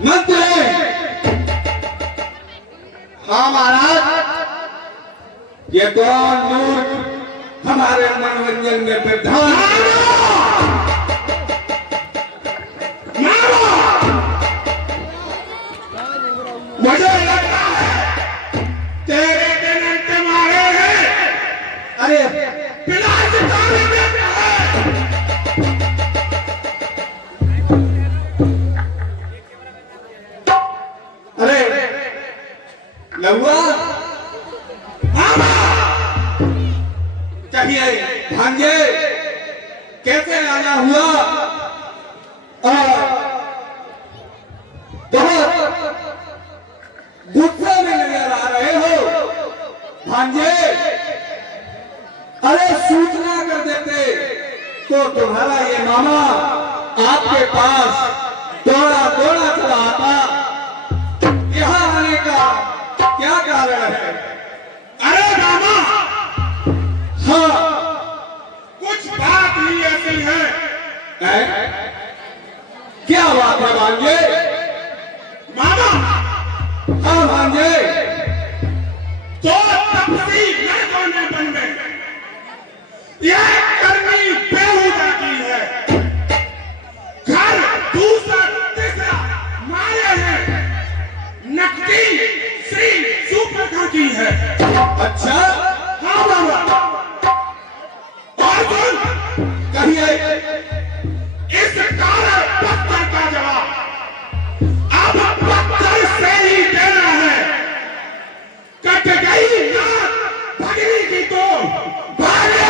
मंत्री। हाँ महाराज, ये कौन मूर्ख हमारे मनोरंजन में प्रधान। मुझे लगता है तेरे टेनेंट मारे हैं। अरे पिलाज तारे में है। अरे लहुआ चाहिए भांजे, कैसे आना हुआ? बहुत गुस्से में नजर आ रहे हो भांजे। अरे सूचना कर देते तो तुम्हारा ये मामा आपके पास दौड़ा दौड़ा चला आता। यहाँ आने का क्या कारण है? अरे मामा, हाँ कुछ बात ही ऐसी है। क्या बात है भांजे? मामा, हाँ भांजे। तो तपसी लड़कों ने बन गए। यह करनी बेहुदा की है। घर दूसरा तीसरा मारे हैं। नकदी श्री सुप्रखा की है। अच्छा हाँ मामा। और सुन, कहिए। इस कारण पत्थर का जवाब अब पत्थर से ही देना है। कट गई नाक भगनी की तो भाग्य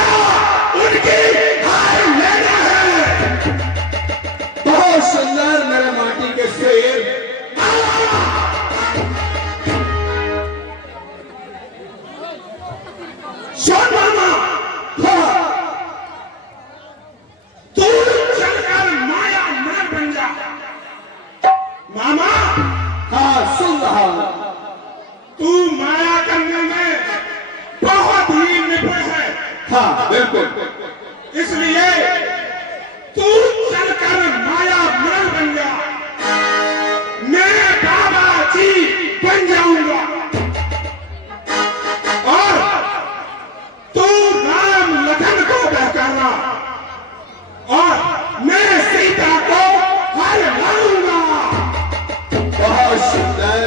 उनकी हार लेना है। बहुत सुंदर मेरे माटी के शेर। सुन मामा, हाँ तू चलकर माया मर बन जा। मामा, हाँ सुन रहा हूं। तू माया करने में बहुत ही निपुण है। हाँ बिल्कुल। इसलिए तू चलकर माया मर बन जा। मैं बाबा जी बन जाऊंगा। और तू राम लखन को बहकाना और मैं सीता को हर लाऊंगा। बहुत सुंदर।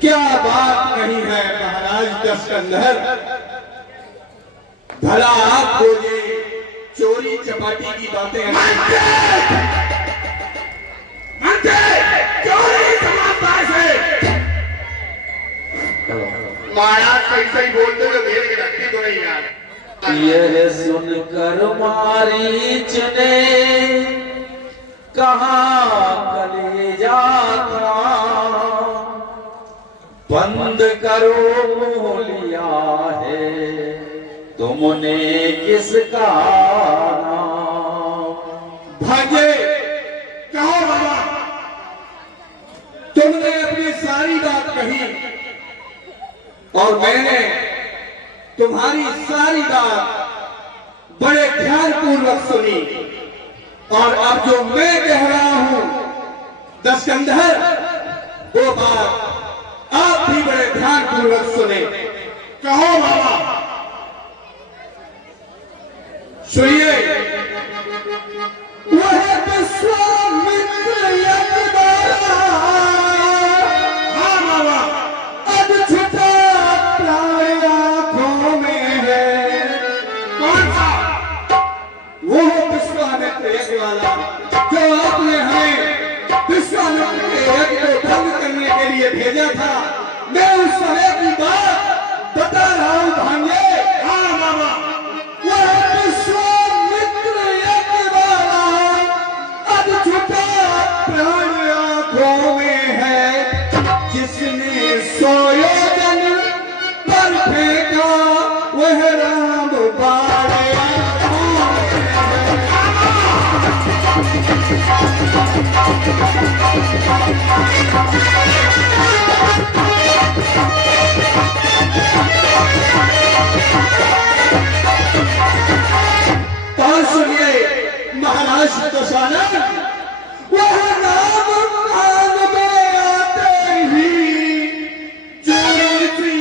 क्या बात नहीं है महाराज दशकंधर। भला आपको ये चोरी चपाटी की बातें मंत्री, चोरी समझता से महाराज सही बोलते हो, देर के रखती तो नहीं यार। यह सुनकर मारीच ने कहा कलेजा था, बंद करो मुंह लिया है तुमने किसका नाम। भांजे, कहो बाबा। तुमने अपनी सारी बात कही और मैंने तुम्हारी सारी बात बड़े ध्यानपूर्वक सुनी। और अब जो मैं कह रहा हूं दशकंधर, वो बात आप भी बड़े ध्यानपूर्वक सुने। कहो बाबा। सुनिए। वह विश्वामित्र यज्ञदाता, हाँ बाबा। अब छुटा प्राण आंखों में है। कौन सा? वो विश्वामित्र यज्ञ वाला जो आपने हमें विश्वामित्र के यज्ञ को भंग करने के लिए भेजा था। मैं उस समय की बात बता रहा हूं भांजे। हाँ बाबा। वह विश्वामित्र यज्ञ वाला अब छुटा प्राण आंखों में है। जिसने 100 योजन पर फेंका वह राम बाड़े आंखों में तो सुनिए महाराज दशानन, वह नाम कान में आते ही चोरी सी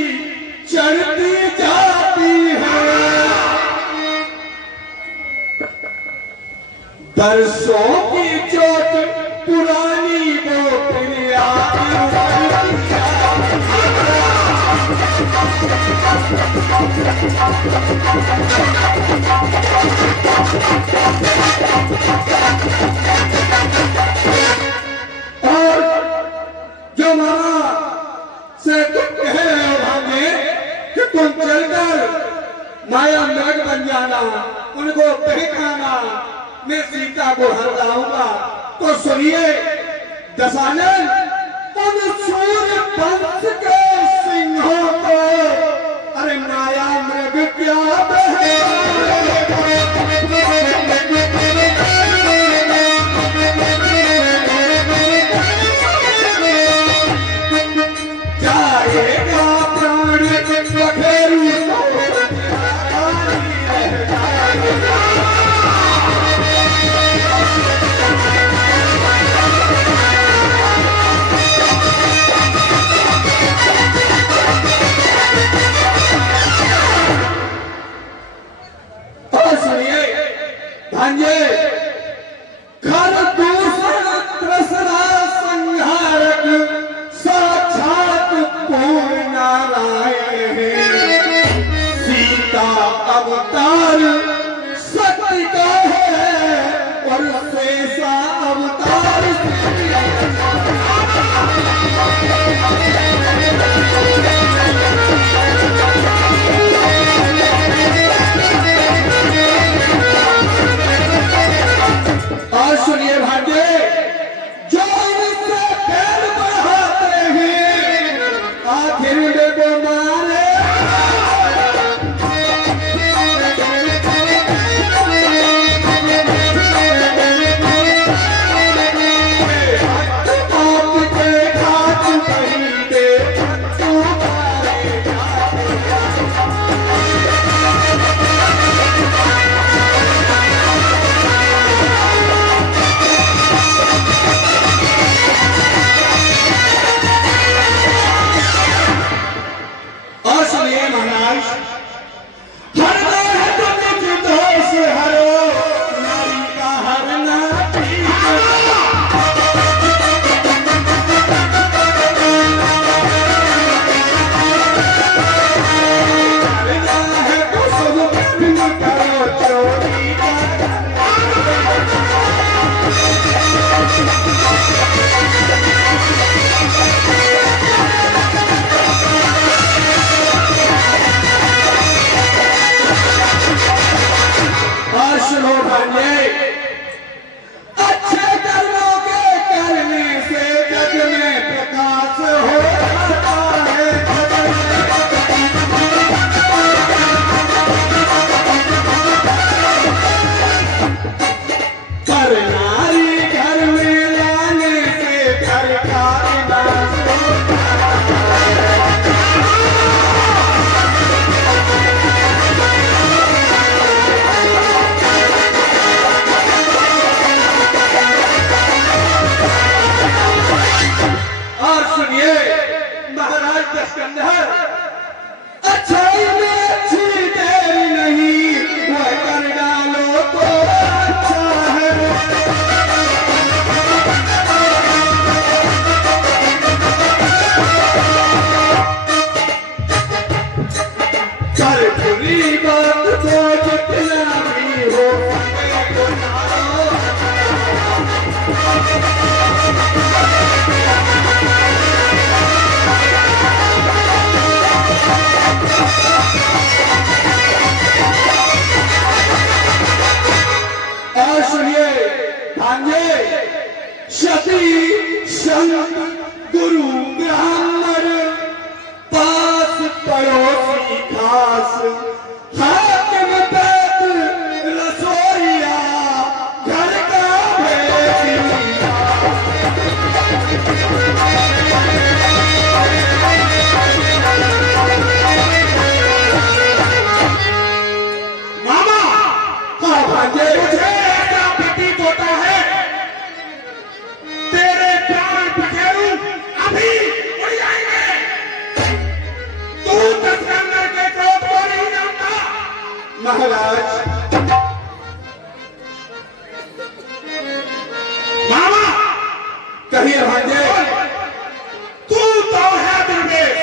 चढ़ती जाती है। बरसों की चोट पुरानी वो फिर और जो मामा से तुम कह रहे हो भाग्य कि तुम चलकर माया मृग बन जाना, उनको बहकाना, मैं सीता को हर लाऊंगा, तो सुनिए दशानन, उन सूर्य वंश के सिंहों को अरे माया मृग क्या जाएगा प्राण पखेरु भांजे घर दूषण त्रसरा संहारक साक्षात पूर्ण नारायण है। सीता अवतार शक्ति का है और शेषा अवतार और सुनिए भाग्य, जो इनसे पैर बढ़ाते हैं आखिर में वो मारे। आपके घाट कहीं पे अच्छे कर्मों के करने से जग में प्रकाश हो जाता है। पर नारी घर में लाने से घर का विनाश होता और सुनिए महाराज दशकंधर, अच्छाई में अच्छी देरी नहीं, वह कर डालो तो अच्छा है। कर बुरी बात तो जितना भी हो तो नारो। और सुनिए भांजे, सती संत गुरु ब्राह्मण पास पड़ोसी खास हाकिम पेट रसोइया घर का भेदिया। मामा हाँ भांजे, मुझे ऐसा प्रतीत होता है कहिए भांजे। तू तो है दुर्गेश,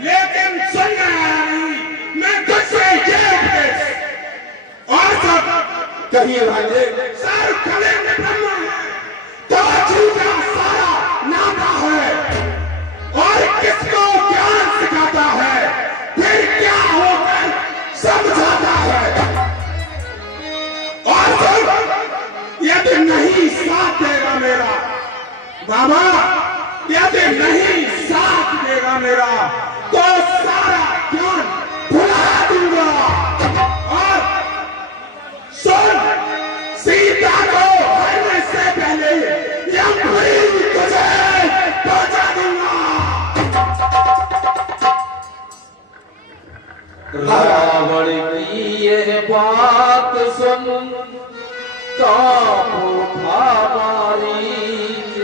लेकिन सुनने आया नहीं। मैं तुझसे ये उपदेश और सब कहिए भांजे। सर खड़े में ब्रह्मा है तो झूठा सारा नाता है, और किसको ज्ञान सिखाता है फिर क्या होकर समझाता है। और सब यदि नहीं साथ देगा मेरा बाबा, यदि नहीं साथ देगा मेरा तो सारा ज्ञान भुला दूंगा। और सुन, सीता को हरने से पहले यमपुरी तुझे पहुंचा दूंगा। रावण की यह बात सुन कांप उठा मारीच,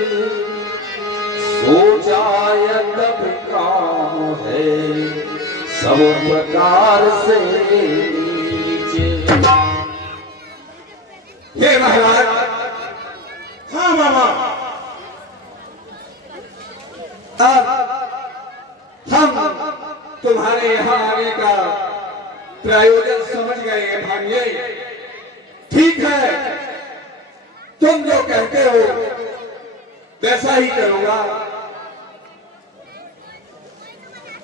सोचा यह तब काम है सब प्रकार से नीचे। हे महाराज, हाँ बाबा, अब हम तुम्हारे यहाँ आने का प्रयोजन समझ गए हैं भांजे। ठीक है, तुम जो कहते हो वैसा ही करूंगा।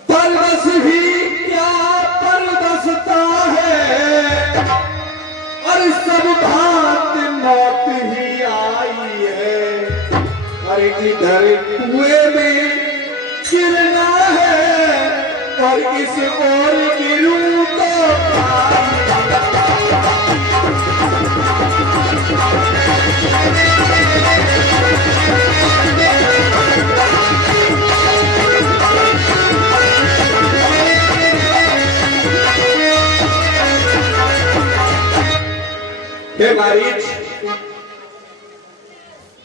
परवश भी क्या परवशता है, और सब भांत मौत ही आई है। और इधर कुएं में गिरना है, और इस ओर गिरूं तो हे मारीच,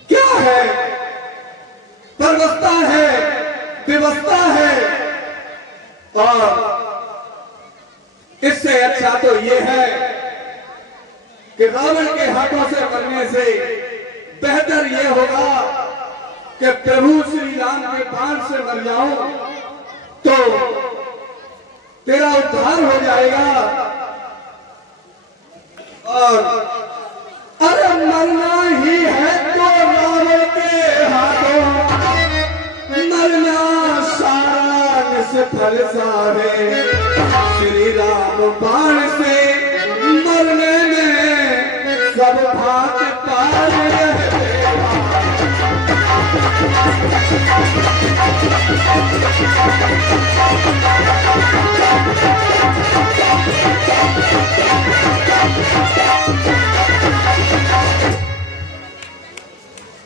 क्या है? परवस्था है, व्यवस्था है, और इससे अच्छा तो ये है कि रावण के हाथों से मरने से बेहतर ये होगा कि प्रभु श्री राम के बाण से मर जाऊं तो तेरा उद्धार हो जाएगा। और अरे मरना ही है तो रावण के हाथों, मरना सारा निष्फल सा है। श्री राम बाण से मरने में सब भाग पार रहते।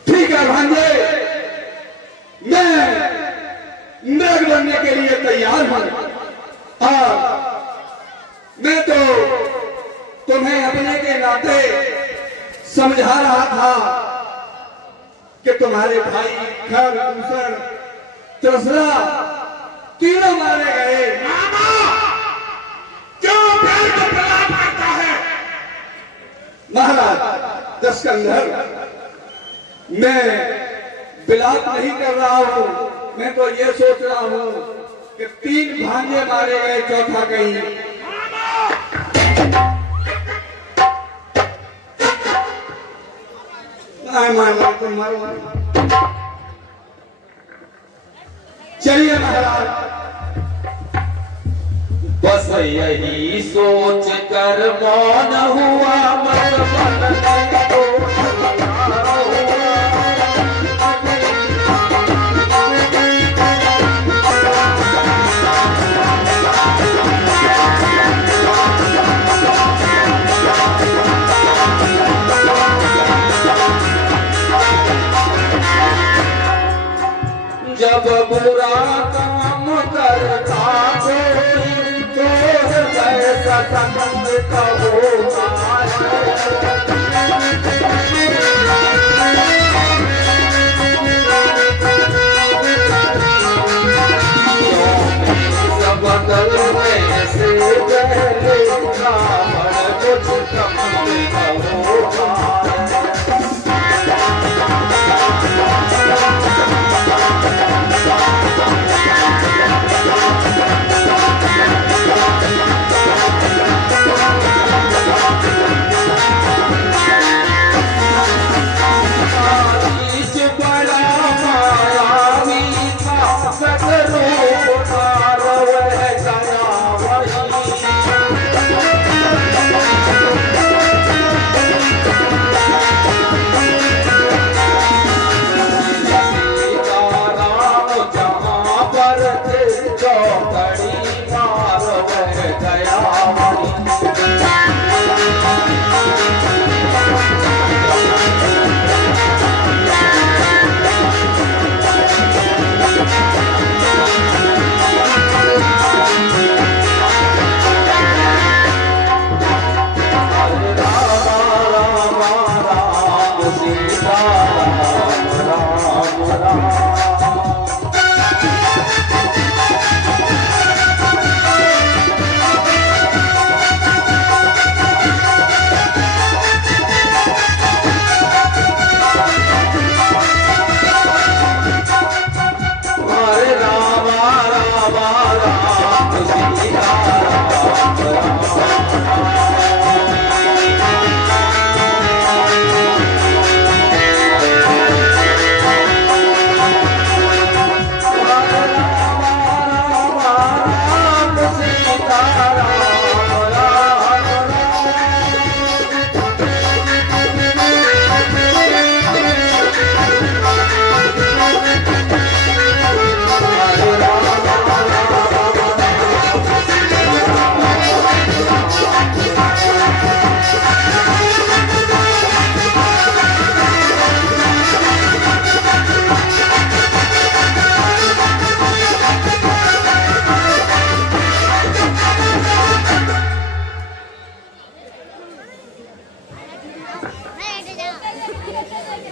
ठीक है भांजे, मैं मृग बनने के लिए तैयार हूं। और मैं तो तुम्हें अपने के नाते समझा रहा था कि तुम्हारे भाई खर, दूसर, त्रिसरा तीनों मारे गए। मामा क्यों प्यार को प्रलाप करता है? महाराज दशकंधर, मैं विलाप नहीं कर रहा हूं, मैं तो ये सोच रहा हूं कि 3 भांजे मारे गए, चौथा कहीं। मारो। चलिए महाराज, बस यही सोच कर मौन हुआ मन मन को जब बुरा काम करता कोई तो ऐसा संबंध का होता बदल में से पहले रावण कुछ संबंध का होता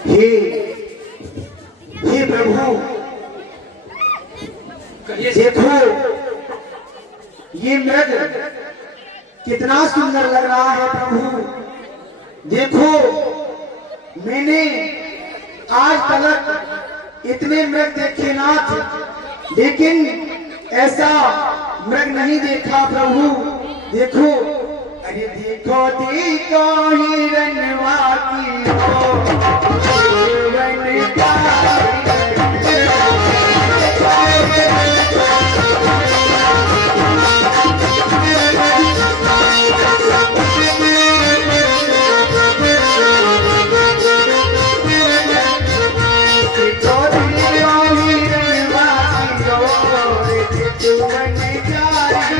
हे हे प्रभु, देखो ये मृग कितना सुंदर लग रहा है प्रभु। देखो मैंने आज तक इतने मृग देखे नाथ, लेकिन ऐसा मृग नहीं देखा प्रभु। देखो, अरे देखो देखो हिरणवा की हो जीवन प्यारी।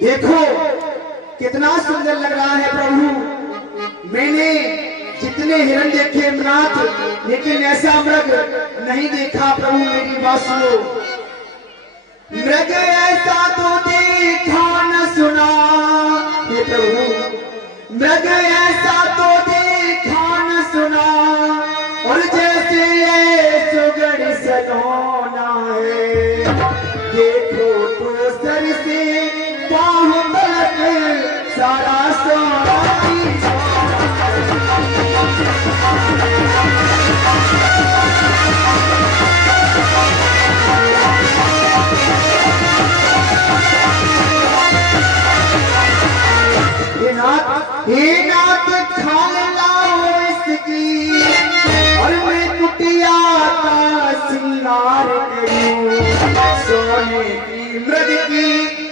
देखो कितना सुंदर लग रहा है प्रभु। मैंने जितने हिरण देखे नाथ, लेकिन ऐसा मृग नहीं देखा प्रभु। मेरी बात सुनो, मृग ऐसा तो देखा न सुना। हे प्रभु, मृग ऐसा तो देखा न सुना, और जैसे ये सुगड़ सलोना है। देखो तो सर से पाँव तक सारा सोना हे नाथ खान लाओ इसकी, और मैं कुटिया का सिंगार करूं। सोने की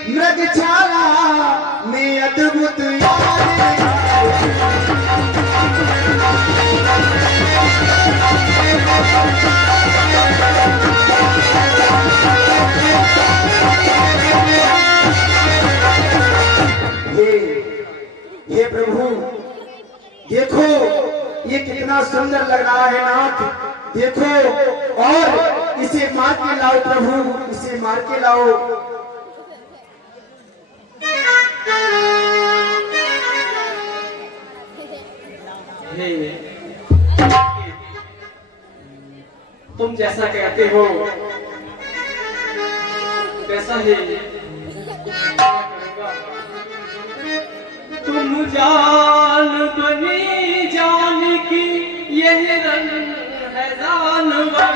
मृगशाला में अद्भुत यार। हे प्रभु, देखो ये कितना सुंदर लग रहा है नाथ। देखो, और इसे मार के लाओ प्रभु, इसे मार के लाओ। तुम जैसा कहते हो वैसा ही तुम जान बनी जान की, यह रंग है जानवर।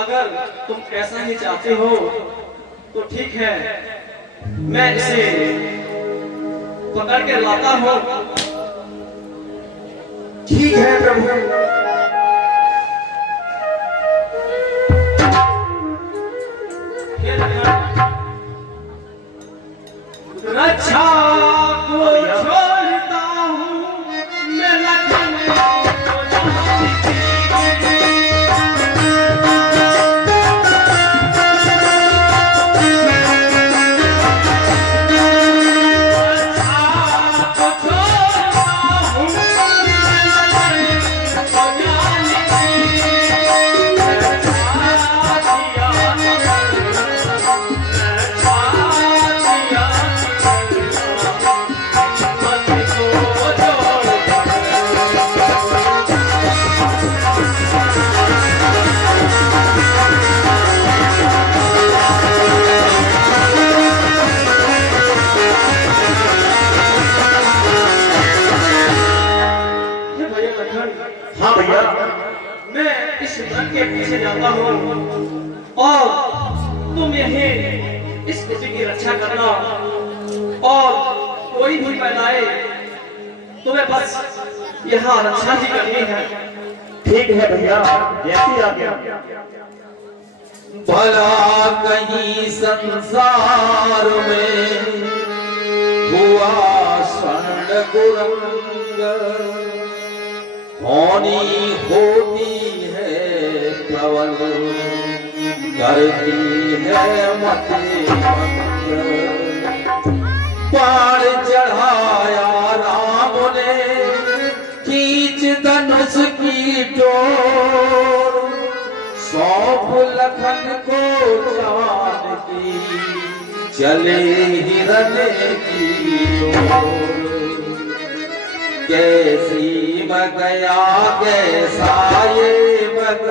अगर तुम ऐसा ही चाहते हो तो ठीक है, मैं इसे पकड़ के लाता हूँ। ठीक है प्रभु। रक्षा को छोड़ता हूँ मैं लखन को तुम यही इस कुटी की रक्षा करना और कोई भी पैदाए तुम्हें बस यहाँ रक्षा ही करनी है। ठीक है भैया, जैसी आज्ञा। भला कहीं संसार में हुआ स्वर्ण गुरंग, होनी होती है प्रबल, करती है मते बाण चढ़ाया राम ने, खींच धनुष की डोर, सौंप लखन को जान की, चले हिरन की ओर। कैसी बगया कैसा ये बग